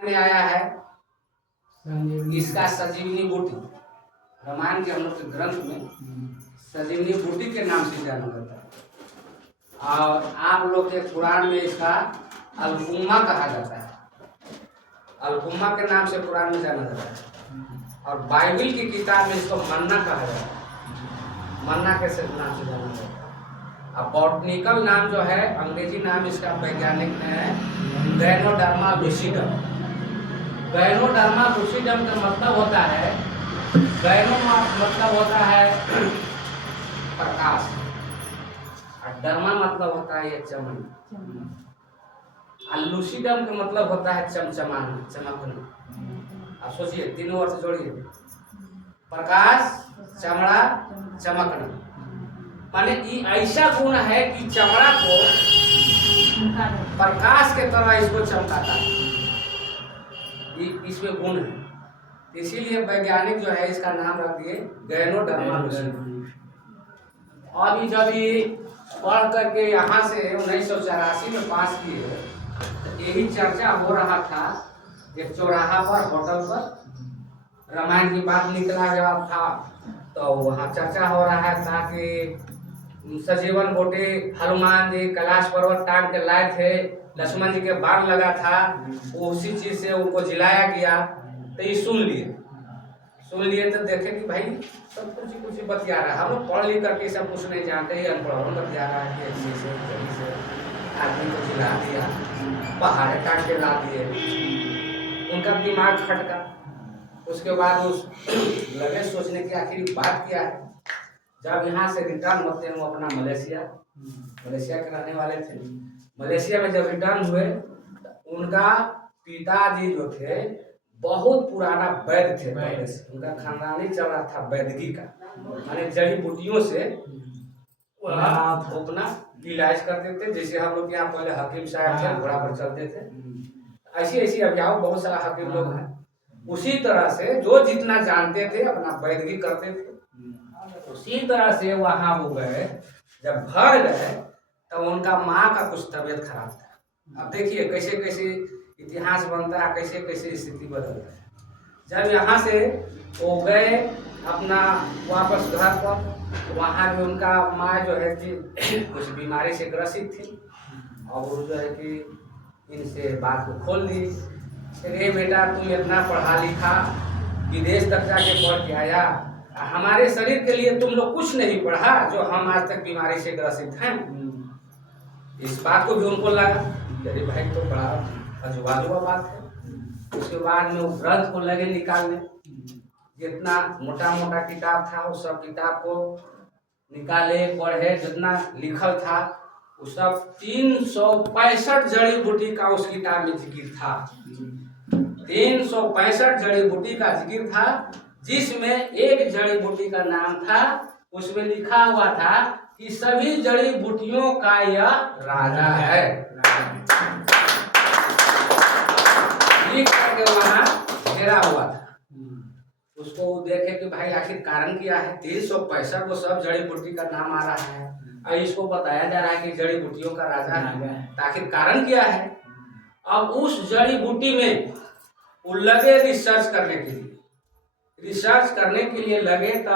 में आया है इसका संजीवनी बूटी। रामायण के हम लोग के ग्रंथ में संजीवनी बूटी के नाम से जाना जाता है और आप लोग के पुराण में इसका अलकुम्मा कहा जाता है। अलकुम्मा के नाम से पुराण में जाना जाता है और बाइबल की किताब में इसको मन्ना कहा जाता है। मन्ना के नाम से जाना जाता है। अब बॉटनिकल नाम जो है, अंग्रेजी नाम इसका वैज्ञानिक है गैनोडर्मा लूसिडम। गैनोडर्मा लूसिडम का मतलब होता है, गैनो मतलब होता है प्रकाश और डर्मा मतलब होता है ये चमन। लूसिडम का मतलब होता है चमचमाना, चमकना। आप सोचिए तीनों अर्थ जोड़िए, प्रकाश, चमड़ा, चमकना। माने ये ऐसा गुण है कि चमड़ा को प्रकाश के तरह इसको चमकाता है, इसमें गुण है। इसीलिए वैज्ञानिक जो है इसका नाम रख दिए गैनोडर्मा लूसिडम। अभी जब ये पढ़ करके यहाँ से 1984 में पास किए, तो यही चर्चा हो रहा था एक चौराहा पर, होटल पर। रामायण की बात निकला गया था तो वहाँ चर्चा हो रहा था कि सजीवन बूटी हनुमान जी कैलाश पर्वत टांग के लाए थे, लक्ष्मण जी के बाण लगा था, उसी चीज से उनको जिलाया गया। तो ये सुन लिए तो देखे कि भाई सब कुछ बतिया रहा है। हम लोग पढ़ लिख करके सब कुछ नहीं जानते, ही अनपढ़ बतिया रहा है कि ऐसे से आदमी को जिला दिया, पहाड़ काट के ला दिए। उनका दिमाग खटका। उसके बाद उस लगे सोचने की आखिर बात क्या है। जब यहाँ से रिटर्न होते हैं वो अपना मलेशिया के रहने वाले थे। मलेशिया में जब रिटर्न हुए तो उनका पिताजी जो थे बहुत पुराना वैद्य थे। पहले से उनका खानदानी चल रहा था वैदगी का, माने जड़ी बूटियों से अपना इलाज करते थे। जैसे हम लोग यहाँ पहले हकीम साहब थे, घोड़ा पर चलते थे, ऐसी अभियान बहुत सारा हकीम लोग हैं। उसी तरह से जो जितना जानते थे अपना वैदगी करते थे। उसी तरह से वहाँ हो गए। जब घर गए तो उनका माँ का कुछ तबीयत खराब था। अब देखिए कैसे कैसे इतिहास बनता है, कैसे कैसे स्थिति बदलता है। जब यहाँ से वो गए अपना वापस घर पर, वहाँ भी उनका माँ जो है कि कुछ बीमारी से ग्रसित थी और वो जो है कि इनसे बात को खोल दी। अरे बेटा तुम इतना पढ़ा लिखा, विदेश तक जाके पढ़ के आया, हमारे शरीर के लिए तुम लोग कुछ नहीं पढ़ा जो हम आज तक बीमारी से ग्रसित हैं। इस बात को भी उनको लगा, अरे भाई तो बड़ा अजूबा बात है। उसके बाद में वो ग्रंथ को लगे निकालने, जितना मोटा मोटा किताब था वो सब किताब को निकाले, पढ़े। जितना लिखल था वो सब 365 जड़ी बूटी का उस किताब में जिक्र था। 365 जड़ी बूटी का जिक्र था, जिसमें एक जड़ी बूटी का नाम था, उसमें लिखा हुआ था कि सभी जड़ी बूटियों का यह राजा है। लिख करके वहां घेरा हुआ था। उसको देखे कि भाई आखिर कारण क्या है। 365 को सब जड़ी बूटी का नाम आ रहा है और इसको बताया जा रहा है कि जड़ी बूटियों का राजा है, तो आखिर कारण क्या है। अब उस जड़ी बूटी में वो लगे रिसर्च करने के लिए लगे। तो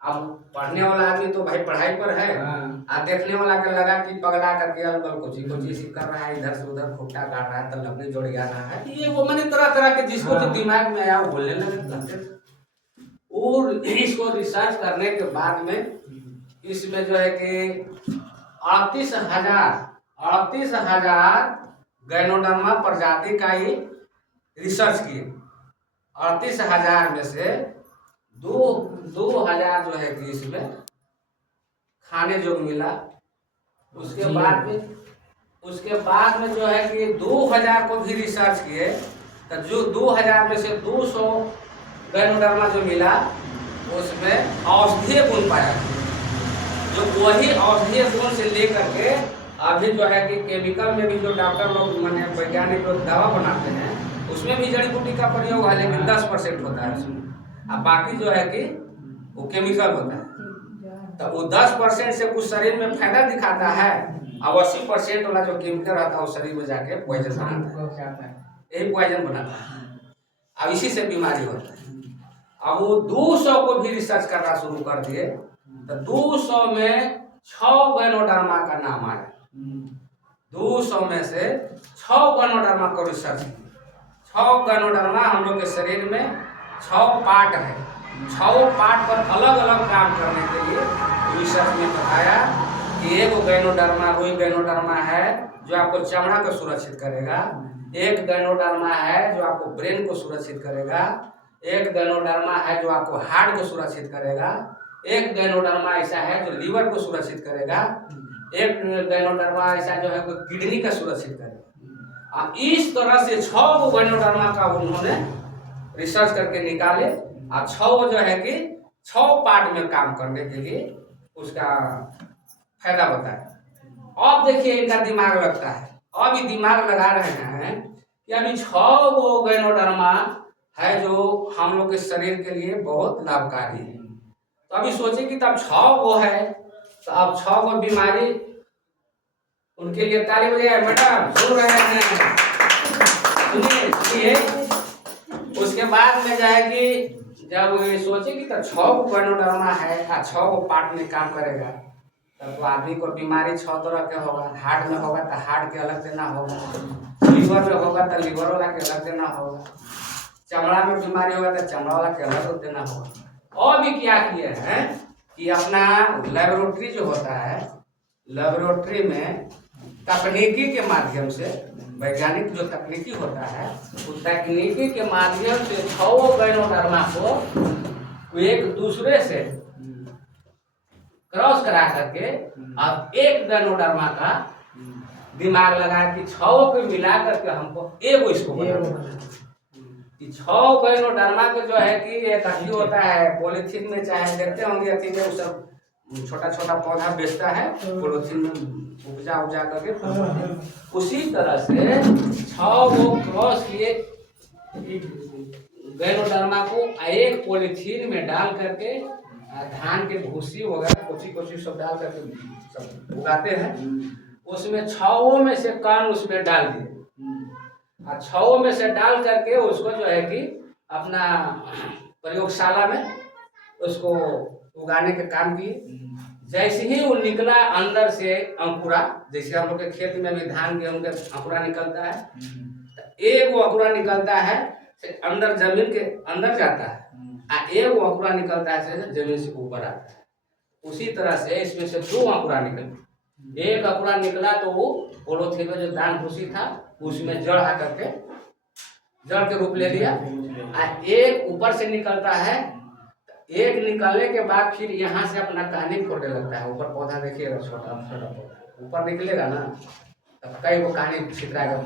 अब पढ़ने वाला आदमी तो भाई पढ़ाई पर है, और देखने वाला का लगा कि पगला करके अलबल कुछ कर रहा है, इधर से उधर खुट्टा काट रहा है, तो लकड़ी जोड़ जा रहा है। ये वो मैंने तरह तरह के जिसको जो दिमाग में आया वो बोलने लगे। और इसको रिसर्च करने के बाद में इसमें जो है कि 38,000 गैनोडर्मा प्रजाति का ही रिसर्च किए। 38,000 में से 2,000 जो है कि इसमें खाने जो मिला। उसके बाद में जो है कि 2,000 को भी रिसर्च किए, तो जो 2,000 में से 200 गैनोडर्मा जो मिला उसमें औषधीय गुण पाया, जो वही औषधीय गुण से लेकर के अभी जो है कि केमिकल में भी जो डॉक्टर लोग माने वैज्ञानिक लोग दवा बनाते हैं उसमें भी जड़ी बूटी का प्रयोग है, लेकिन 10% होता है उसमें, अब बाकी जो है कि वो केमिकल होता है। तो वो 10% से कुछ शरीर में फायदा दिखाता है और 80% वाला जो केमिकल रहता है वो शरीर में जाके पॉइजन बनाता है। यही पॉइजन बनाता है, अब इसी से बीमारी होता है। अब वो 200 को भी रिसर्च करना शुरू कर दिए, तो 200 में 6 गैनोडर्मा का नाम आया। 200 में से 6 गैनोडर्मा को रिसर्च किया। 6 गैनोडर्मा हम लोग के शरीर में 6 पार्ट है, 6 पार्ट पर अलग अलग काम करने के लिए रिसर्च में बताया कि एक गैनोडर्मा रूई गैनोडर्मा है जो आपको चमड़ा को सुरक्षित करेगा, एक गैनोडर्मा है जो आपको ब्रेन को सुरक्षित करेगा, एक गैनोडर्मा है जो आपको हार्ट को सुरक्षित करेगा, एक गैनोडर्मा ऐसा है जो लीवर को सुरक्षित करेगा, एक गैनोडर्मा ऐसा जो है किडनी का सुरक्षित करेगा। अब इस तरह से 6 गैनोडर्मा का उन्होंने रिसर्च करके निकाले, और 6 जो है कि 6 पार्ट में काम करने के लिए उसका फायदा बताया। अब देखिए इनका दिमाग लगता है, अभी दिमाग लगा रहे हैं कि अभी 6 गैनोडर्मा है जो हम लोग के शरीर के लिए बहुत लाभकारी है। तो अभी सोचे कि तब 6 है, तो अब 6 बीमारी उनके लिए ताली बजाए। मैडम सुन रहे हैं, सुनिए। उसके बाद में जाएगी, जब ये सोचे कि तब 6 गैनोडर्मा है, 6 पार्ट में काम करेगा, तब तो आदमी को बीमारी 6 तरह के होगा। हार्ट में होगा तो हार्ट के अलग देना होगा, लीवर में होगा तो लीवर वाला के अलग देना होगा, चमड़ा में बीमारी होगा तो चमड़ा वाला के अलग देना होगा। और भी क्या किए हैं कि अपना लेबोरेटरी जो होता है, लेबोरेटरी में तकनीकी के माध्यम से, वैज्ञानिक जो तकनीकी होता है उस तकनीकी के माध्यम से 6 गैनोडर्मा को एक दूसरे से क्रॉस करा करके अब एक गैनोडर्मा का दिमाग लगा कि 6 को मिला करके हमको एगो इसको बनाना। 6 गैनोडर्मा के जो है कि एक अथी होता है पॉलीथीन में, चाहे देखते होंगे अथी में, वो सब छोटा छोटा पौधा बेचता है पॉलीथीन में उपजा करके, उसी तरह से 6 क्रॉस किए गैनोडर्मा को एक पॉलीथीन में डाल करके धान के भूसी वगैरह कोची सब डाल करके सब उगाते हैं। उसमें 6 में से कण उसमें डाल दिए, और 6 में से डाल करके उसको जो है कि अपना प्रयोगशाला में उसको उगाने के काम किए। जैसे ही वो निकला अंदर से अंकुरा, जैसे हम लोग के खेत में भी धान गेहूं के अंकुरा निकलता है, एक वो अंकुरा निकलता है अंदर जमीन के अंदर जाता है, एक वो अंकुरा निकलता है जमीन से ऊपर आता है। उसी तरह से इसमें से 2 अंकुरा निकले। एक अंकुरा निकला तो वो पॉलीथीन में जो दान भूसी था उसमें जड़ आकर के जड़ के रूप ले लिया, और एक ऊपर से निकलता है। एक निकलने के बाद फिर यहाँ से अपना कहानी फोड़ने लगता है। ऊपर पौधा देखिएगा, छोटा छोटा पौधा ऊपर निकलेगा ना, तब कई वो कहानी छितराएगा।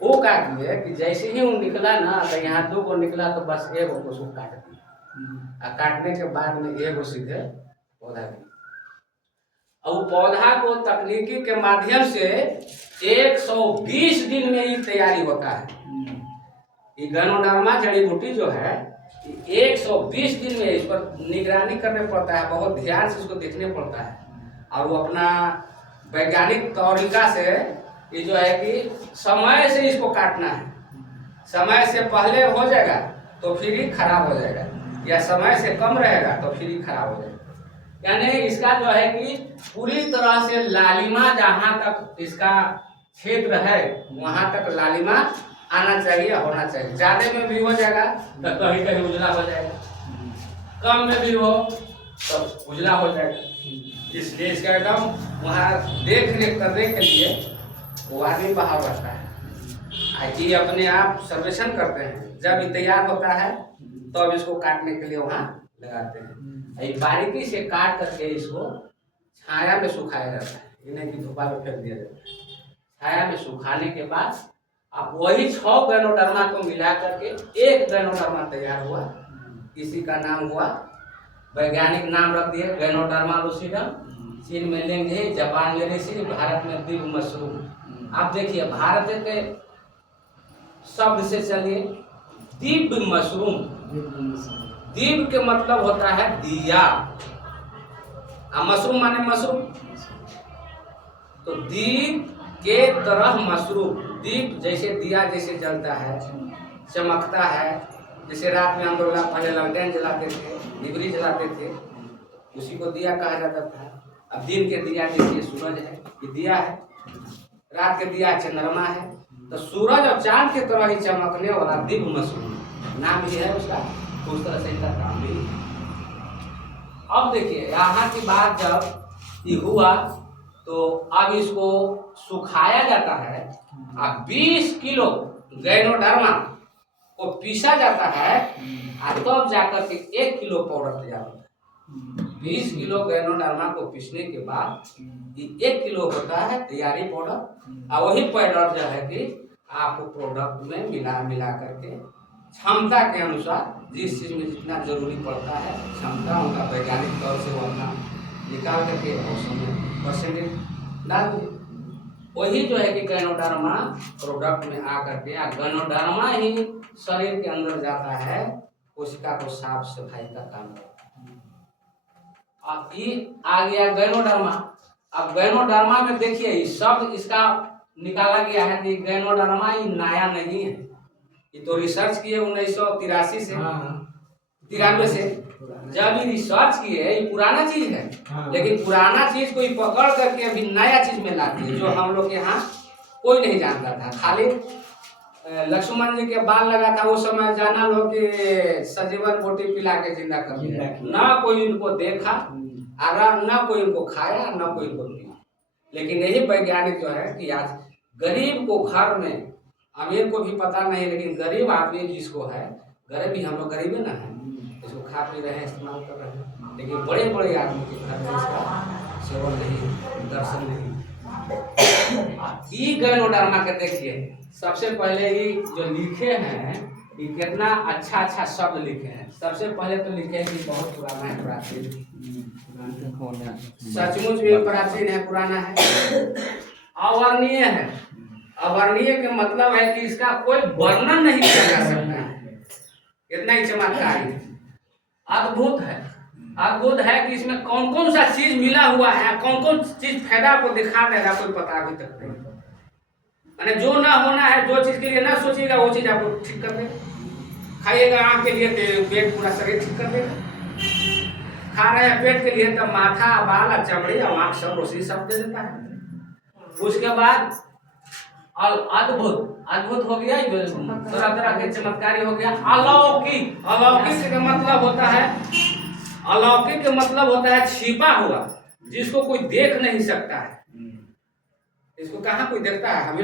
वो क्या किए कि जैसे ही वो निकला ना, तो यहाँ 2 को निकला तो बस एक को उसको काट दिया, और काटने के बाद में एक सीधे पौधा दिया। और वो पौधा को तकनीकी के माध्यम से 120 दिन में ही तैयारी होता है। ये गैनोडर्मा जड़ी बूटी जो है 120 दिन में इस पर निगरानी करने पड़ता है, बहुत ध्यान से इसको देखने पड़ता है। और वो अपना वैज्ञानिक तरीका से ये जो है कि समय से इसको काटना है। समय से पहले हो जाएगा तो फिर ही खराब हो जाएगा, या समय से कम रहेगा तो फिर ही खराब हो जाएगा। यानी इसका जो है कि पूरी तरह से लालिमा, जहाँ तक इसका क्षेत्र है वहाँ तक लालिमा आना चाहिए, होना चाहिए। ज्यादा में भी हो जाएगा तो कहीं कहीं उजला हो जाएगा, कम में भी हो तो उजला हो जाएगा। इसलिए इसका एकदम वहाँ देख रेख करने के लिए वो आदमी बाहर रहता है, ये अपने आप सर्वेक्षण करते हैं। जब ये तैयार होता है तो अब इसको काटने के लिए वहाँ लगाते हैं। बारीकी से काट करके इसको छाया में सुखाया जाता है, इन्हें की धूपा में फेंक दिया जाता है। छाया में सुखाने के बाद अब वही 6 गैनोडर्मा को मिला करके एक गैनोडर्मा तैयार हुआ। इसी का नाम हुआ, वैज्ञानिक नाम रख दिए गैनोडर्मा लूसिडम। चीन में लेंगे, जापान में रेसी, भारत में दिव्य मशरूम। आप देखिए भारत के शब्द से चलिए, दिव्य मशरूम। दिव्य के मतलब होता है दिया, और मशरूम माने मशरूम। तो दीप के तरह मसरूफ, दीप जैसे दिया जैसे जलता है, चमकता है। जैसे रात में हम लोग पहले ललटेन जलाते थे, डिबरी जलाते थे, उसी को दिया कहा जाता था। अब दिन के दिया देखिए सूरज है, ये दिया है, रात के दिया चंद्रमा है। तो सूरज और चांद के तरह ही चमकने वाला दिव्य मसरूफ नाम भी है उसका, तो उस तरह से इसका काम भी है। अब देखिए यहाँ की बात जब ये हुआ तो अब इसको सुखाया जाता है। अब 20 किलो गैनोडर्मा को पीसा जाता है और तब जाकर के 1 किलो पाउडर तैयार होता है। 20 किलो गैनोडर्मा को पीसने के बाद ये 1 किलो होता है तैयारी पाउडर। और वही पाउडर जो है कि आपको प्रोडक्ट में मिला करके क्षमता के अनुसार जिस चीज़ में जितना जरूरी पड़ता है क्षमता उनका वैज्ञानिक तौर से वो अपना निकाल करके उसमें परसेंटेज डाल दिए। वही जो है कि गैनोडर्मा प्रोडक्ट में आकर के गैनोडर्मा ही शरीर के अंदर जाता है, कोशिका को साफ सफाई का काम करता है। अब ये आ गया गैनोडर्मा। अब गैनोडर्मा में देखिए ये शब्द इसका निकाला गया है कि गैनोडर्मा ये नया नहीं है, ये तो रिसर्च किए 1983 से 93 से जब ये रिसर्च किए, ये पुराना चीज है। लेकिन पुराना चीज को ही पकड़ करके अभी नया चीज में लाती है, जो हम लोग के यहाँ कोई नहीं जानता था। खाली लक्ष्मण जी के बाल लगा था उस समय, जाना लोग कि सजीवन बोटी पिला के जिंदा कर दिया, ना कोई इनको देखा और ना कोई इनको खाया ना कोई इनको पिया। लेकिन यही वैज्ञानिक जो है कि आज गरीब को घर में, अमीर को भी पता नहीं, लेकिन गरीब आदमी जिसको है, गरीब भी हम लोग गरीब ना है, इसको खा पी रहे हैं, इस्तेमाल कर रहे हैं, लेकिन बड़े बड़े आदमी के घर में इसका सेवन नहीं, दर्शन नहीं। ई गैनोडर्मा के देखिए, सबसे पहले ये जो लिखे हैं ये कितना अच्छा अच्छा शब्द लिखे हैं। सबसे पहले तो लिखे हैं कि बहुत पुराना है, प्राचीन, सचमुच भी प्राचीन है, पुराना है, अवर्णीय है। अवर्णीय के मतलब है कि इसका कोई वर्णन नहीं किया जा सकता है, इतना ही चमत्कारी है, अद्भुत है। अद्भुत है कि इसमें कौन कौन सा चीज मिला हुआ है, कौन कौन चीज फायदा आपको दिखा देगा, कोई पता अभी तक नहीं। मैंने जो ना होना है, जो चीज के लिए ना सोचिएगा वो चीज आपको ठीक कर देगा। खाइएगा आँख के लिए तो पेट पूरा शरीर ठीक कर देगा, खा रहे हैं पेट के लिए तो माथा बाल चमड़ी और आँख सब रोशनी सब दे देता है। उसके बाद अद्भुत हो गया, तरह तरह के चमत्कारी हो गया। अलौकिक, अलौकिक का मतलब होता है, अलौकिक का मतलब होता है छिपा हुआ, जिसको कोई देख नहीं सकता है। इसको कहाँ कोई देखता है? हमें